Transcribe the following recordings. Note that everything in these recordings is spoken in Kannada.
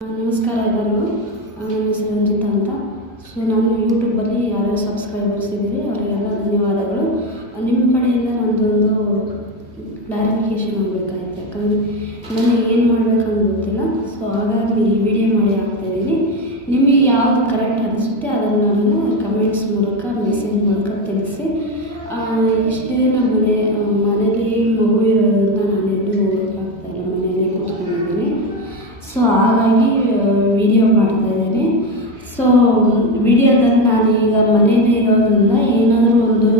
ನಮಸ್ಕಾರ ಎಲ್ಲರಿಗೂ. ನನ್ನ ಹೆಸರು ರಂಜಿತಾ ಅಂತ. ನಾನು ಯೂಟ್ಯೂಬಲ್ಲಿ ಯಾರ್ಯಾರು ಸಬ್ಸ್ಕ್ರೈಬರ್ಸ್ ಇದ್ದೀರಿ ಅವರಿಗೆಲ್ಲ ಧನ್ಯವಾದಗಳು. ನಿಮ್ಮ ಕಡೆಯಿಂದ ನನ್ನದೊಂದು ಕ್ಲಾರಿಫಿಕೇಷನ್ ಆಗಬೇಕಾಗಿತ್ತು. ಯಾಕಂದರೆ ನನಗೆ ಏನು ಮಾಡಬೇಕಂತ ಗೊತ್ತಿಲ್ಲ. ಹಾಗಾಗಿ ಈ ವಿಡಿಯೋ ಮಾಡಿ ಹಾಕ್ತಾಯಿದ್ದೀನಿ. ನಿಮಗೆ ಯಾವುದು ಕರೆಕ್ಟ್ ಅನಿಸುತ್ತೆ ಅದನ್ನು ನಾನು ಕಮೆಂಟ್ಸ್ ಮೂಲಕ ಮೆಸೇಜ್ ಮೂಲಕ ತಿಳಿಸಿ. ಇಷ್ಟೇ ನಮ್ಮ ಮನೇಲಿ ಮಗು ಇರೋದ್ರಿಂದ ನಾನೆಲ್ಲೂ ಹೋಗೋಕ್ಕಾಗ್ತಾಯಿಲ್ಲ, ಮನೆಯಲ್ಲೇ ಕೂತ್ಕೊಂಡಿದ್ದೀನಿ. ಹಾಗಾಗಿ ವಿಡಿಯೋ ಮಾಡ್ತಾಯಿದ್ದೀನಿ. ವಿಡಿಯೋದಲ್ಲಿ ನಾನೀಗ ಮನೇಲಿ ಇರೋದ್ರಿಂದ ಏನಾದರೂ ಒಂದು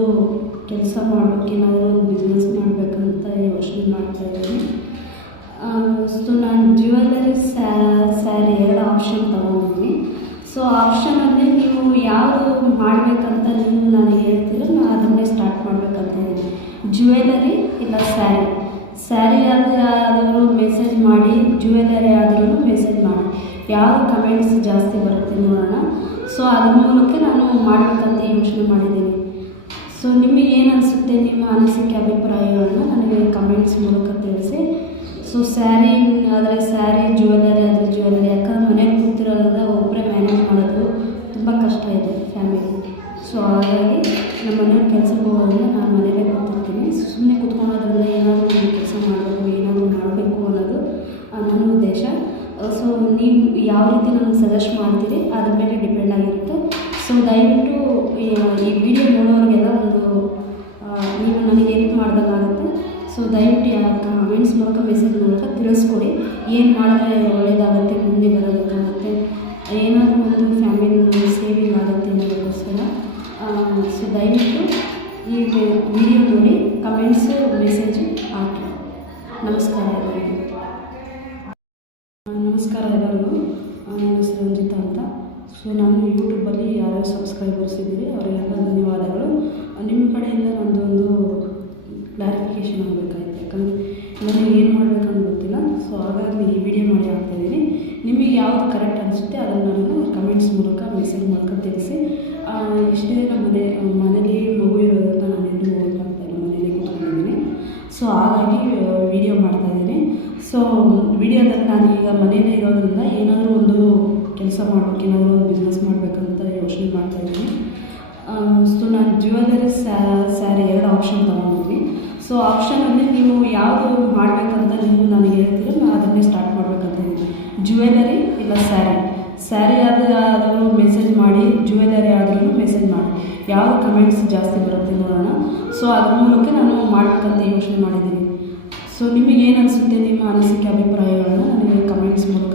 ಕೆಲಸ ಮಾಡಬೇಕು, ಏನಾದರೂ ಒಂದು ಬಿಸ್ನೆಸ್ ಮಾಡಬೇಕಂತ ಯೋಚನೆ ಮಾಡ್ತಾಯಿದ್ದೀನಿ. ನಾನು ಜ್ಯುವೆಲ್ಲರಿ ಸ್ಯಾರಿ 2 ಆಪ್ಷನ್ ತೊಗೊಂಡಿದ್ದೀನಿ. ಆಪ್ಷನಲ್ಲಿ ನೀವು ಯಾವುದು ಮಾಡಬೇಕಂತ ನೀವು ನನಗೆ ಹೇಳ್ತೀರೋ ನಾನು ಅದನ್ನೇ ಸ್ಟಾರ್ಟ್ ಮಾಡಬೇಕಂತ ಇದ್ದೀನಿ. ಜ್ಯುವೆಲ್ಲರಿ ಇಲ್ಲ ಸ್ಯಾರಿ ಆದರೂ ಮೆಸೇಜ್ ಮಾಡಿ, ಜ್ಯುವೆಲ್ಲರಿ ಆದ್ರೂ ಮೆಸೇಜ್ ಮಾಡಿ, ಯಾವುದು ಕಮೆಂಟ್ಸ್ ಜಾಸ್ತಿ ಬರುತ್ತೆ ನೋಡೋಣ. ಅದ್ರ ಮೂಲಕ ನಾನು ಮಾಡಬೇಕಂತ ಯೋಚನೆ ಮಾಡಿದ್ದೀನಿ. ನಿಮಗೆ ಏನು ಅನಿಸುತ್ತೆ, ನಿಮ್ಮ ಅನಿಸಿಕೆ ಅಭಿಪ್ರಾಯಗಳನ್ನ ನನಗೆ ಕಮೆಂಟ್ಸ್ ಮೂಲಕ ತಿಳಿಸಿ. ಸ್ಯಾರಿ ಆದರೆ ಸ್ಯಾರಿ, ಜ್ಯುವೆಲ್ಲರಿ ಆದರೆ ಜ್ಯುವೆಲ್ಲರಿ. ಯಾಕಂದ್ರೆ ಮನೆಗೆ ಕೂತಿರೋದ್ರಿಂದ ಒಬ್ಬರೇ ಮ್ಯಾನೇಜ್ ಮಾಡೋದು ತುಂಬ ಕಷ್ಟ ಇದೆ ಫ್ಯಾಮಿಲಿ. ಹಾಗಾಗಿ ನಮ್ಮ ಮನೆಯವ್ರು ಕೆಲಸಕ್ಕೆ ಹೋಗೋದ್ರಿಂದ ನಾನು ಮನೇಲೇ ಕೂತಿರ್ತೀನಿ. ಸುಮ್ಮನೆ ಕೂತ್ಕೊಳ್ಳೋದ್ರಿಂದ ಏನಾದರೂ ಒಂದು ಕೆಲಸ ಮಾಡಬೇಕು, ಏನಾದರೂ ಮಾಡಬೇಕು ಅನ್ನೋದು ನನ್ನ ಉದ್ದೇಶ. ನೀವು ಯಾವ ರೀತಿ ನನಗೆ ಸಜೆಸ್ಟ್ ಮಾಡ್ತೀರಿ ಅದ್ರ ಮೇಲೆ ಡಿಪೆಂಡ್ ಆಗಿರುತ್ತೆ. ದಯವಿಟ್ಟು ಈ ವಿಡಿಯೋ ನೋಡೋರಿಗೆಲ್ಲ ನೀವು ನನಗೆ ಹೆಲ್ಪ್ ಮಾಡ್ದಂಗಾಗುತ್ತೆ. ದಯವಿಟ್ಟು ಕಮೆಂಟ್ಸ್ ಮೂಲಕ ಮೆಸೇಜ್ ಮೂಲಕ ತಿಳಿಸ್ಕೊಡಿ, ಏನು ಮಾಡಿದ್ರೆ ಒಳ್ಳೆಯದಾಗುತ್ತೆ, ಮುಂದೆ ಬರೋದಕ್ಕಾಗುತ್ತೆ, ಏನಾದರೂ ಒಂದು ಫ್ಯಾಮಿಲಿ ಸೇವಿಂಗ್ ಆಗುತ್ತೆ ಅನ್ನೋದಕ್ಕೋಸ್ಕರ. ದಯವಿಟ್ಟು ಈ ವಿಡಿಯೋ ನೋಡಿ ಕಮೆಂಟ್ಸು ಮೆಸೇಜ್ ಹಾಕಿ. ನಮಸ್ಕಾರ ಎಲ್ಲರಿಗೂ. ನನ್ನ ಹೆಸರು ರಂಜಿತಾ ಅಂತ. ನಾನು ಯೂಟ್ಯೂಬಲ್ಲಿ ಯಾರ್ಯಾರು ಸಬ್ಸ್ಕ್ರೈಬರ್ಸ್ ಇದ್ದೀರಿ ಅವರಿಗೆಲ್ಲ ಧನ್ಯವಾದಗಳು. ನಿಮ್ಮ ಕಡೆಯಿಂದ ನನ್ನದೊಂದು ಕ್ಲಾರಿಫಿಕೇಷನ್ ಆಗಬೇಕಾಗಿತ್ತು. ಯಾಕಂದರೆ ನನಗೆ ಏನು ಮಾಡಬೇಕಂತ ಗೊತ್ತಿಲ್ಲ. ಹಾಗಾಗಿ ಈ ವಿಡಿಯೋ ಮಾಡಿ ಹಾಕ್ತಾಯಿದ್ದೀನಿ. ನಿಮಗೆ ಯಾವುದು ಕರೆಕ್ಟ್ ಅನಿಸುತ್ತೆ ಅದನ್ನು ನಾನು ಕಮೆಂಟ್ಸ್ ಮೂಲಕ ಮೆಸೇಜ್ ಮೂಲಕ ತಿಳಿಸಿ. ಇಷ್ಟೇ ನಮ್ಮ ಮನೇಲಿ ಮಗು ಇರೋದ್ರಿಂದ ನಾನೆಲ್ಲೂ ಹೋಗೋಕ್ಕಾಗ್ತಾಯಿಲ್ಲ, ಮನೇಲಿ ಕೂತ್ಕೊಂಡಿದ್ದೀನಿ. ಹಾಗಾಗಿ ವಿಡಿಯೋ ಮಾಡ್ತಾಯಿದ್ದೀನಿ. ವಿಡಿಯೋದಲ್ಲಿ ನಾನೀಗ ಮನೇಲೇ ಇರೋದ್ರಿಂದ ಏನಾದರೂ ಒಂದು ಕೆಲಸ ಮಾಡಬೇಕು, ಏನಾದರೂ ಒಂದು ಬಿಸ್ನೆಸ್ ಮಾಡಬೇಕಂತ ಯೋಚನೆ ಮಾಡ್ತಾಯಿದ್ದೀನಿ. ನಾನು ಜ್ಯುವೆಲ್ಲರಿ ಸ್ಯಾರಿ 2 ಆಪ್ಷನ್ ತೊಗೊಂಡಿದ್ದೀನಿ. ಆಪ್ಷನಲ್ಲಿ ನೀವು ಯಾವುದು ಮಾಡಬೇಕಂತ ನೀವು ನನಗೆ ಹೇಳ್ತೀರೋ ನಾನು ಅದನ್ನೇ ಸ್ಟಾರ್ಟ್ ಮಾಡಬೇಕಂತ ಇದ್ದೀನಿ. ಜ್ಯುವೆಲ್ಲರಿ ಇಲ್ಲ ಸ್ಯಾರಿ ಆದರೂ ಮೆಸೇಜ್ ಮಾಡಿ, ಜ್ಯುವೆಲ್ಲರಿ ಆದ್ರೂ ಮೆಸೇಜ್ ಮಾಡಿ, ಯಾವುದು ಕಮೆಂಟ್ಸ್ ಜಾಸ್ತಿ ಬರುತ್ತೆ ನೋಡೋಣ. ಅದ್ರ ಮೂಲಕ ನಾನು ಮಾಡಬೇಕಂತ ಯೋಚನೆ ಮಾಡಿದ್ದೀನಿ. ನಿಮಗೆ ಏನು ಅನಿಸುತ್ತೆ, ನಿಮ್ಮ ಅನಿಸಿಕೆ ಅಭಿಪ್ರಾಯಗಳನ್ನ ನನಗೆ ಕಮೆಂಟ್ಸ್ ಮೂಲಕ